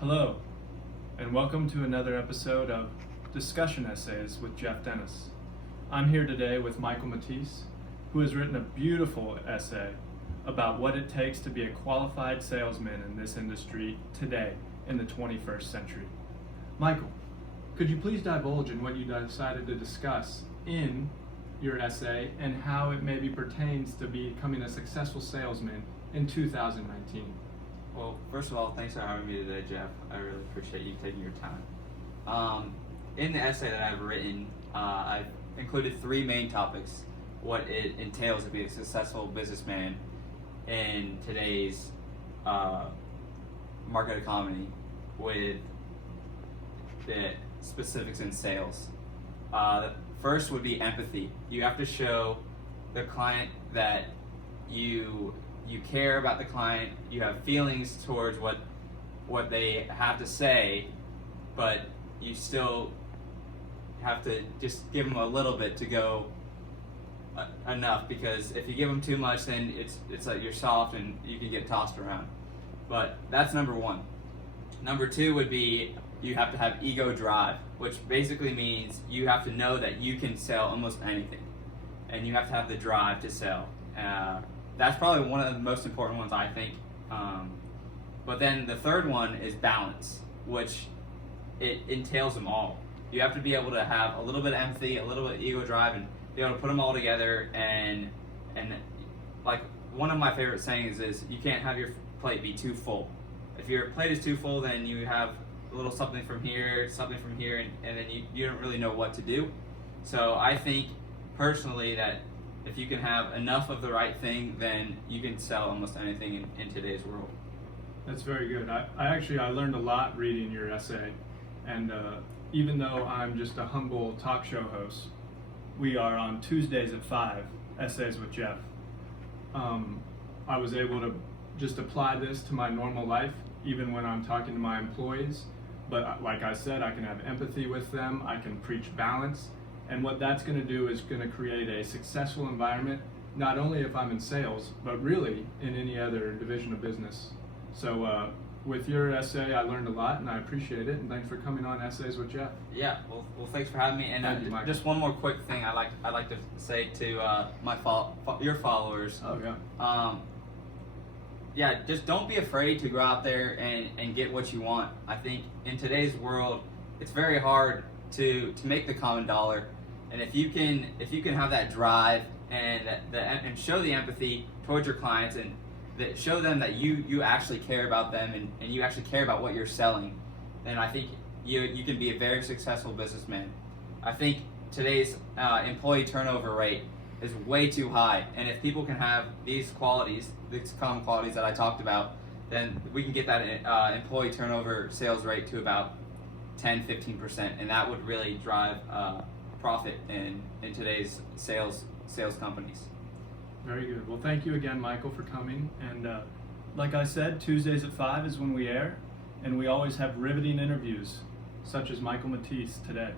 Hello, and welcome to another episode of Discussion Essays with Jeff Dennis. I'm here today with Michael Matisse, who has written a beautiful essay about what it takes to be a qualified salesman in this industry today in the 21st century. Michael, could you please divulge in what you decided to discuss in your essay and how it maybe pertains to becoming a successful salesman in 2019? Well, first of all, thanks for having me today, Jeff. I really appreciate you taking your time. In the essay that I've written, I've included three main topics: what it entails to be a successful businessman in today's market economy, with the specifics in sales. The first would be empathy. You have to show the client that you care about the client, you have feelings towards what they have to say, but you still have to just give them a little bit to go enough, because if you give them too much, then it's like you're soft and you can get tossed around. But that's number one. Number two would be you have to have ego drive, which basically means you have to know that you can sell almost anything, and you have to have the drive to sell. That's probably one of the most important ones, I think. But then the third one is balance, which it entails them all. You have to be able to have a little bit of empathy, a little bit of ego drive, and be able to put them all together. And like one of my favorite sayings is, you can't have your plate be too full. If your plate is too full, then you have a little something from here, and then you don't really know what to do. So I think personally that if you can have enough of the right thing, then you can sell almost anything in today's world. That's very good. I learned a lot reading your essay, and even though I'm just a humble talk show host, we are on Tuesdays at 5, Essays with Jeff. I was able to just apply this to my normal life, even when I'm talking to my employees. But like I said, I can have empathy with them, I can preach balance, and what that's going to do is going to create a successful environment, not only if I'm in sales, but really in any other division of business. So with your essay, I learned a lot, and I appreciate it, and thanks for coming on Essays with Jeff. Yeah, well, thanks for having me. And Thank you, Michael. Just one more quick thing I'd like to say to your followers. Oh yeah. Yeah, just don't be afraid to go out there and get what you want. I think in today's world, it's very hard to make the common dollar. And if you can have that drive and show the empathy towards your clients, and show them that you actually care about them, and you actually care about what you're selling, then I think you can be a very successful businessman. I think today's employee turnover rate is way too high, and if people can have these qualities, these common qualities that I talked about, then we can get that employee turnover sales rate to about 10-15%, and that would really drive profit in today's sales companies. Very good. Well, thank you again, Michael, for coming. And like I said, Tuesdays at 5 is when we air, and we always have riveting interviews, such as Michael Matisse today.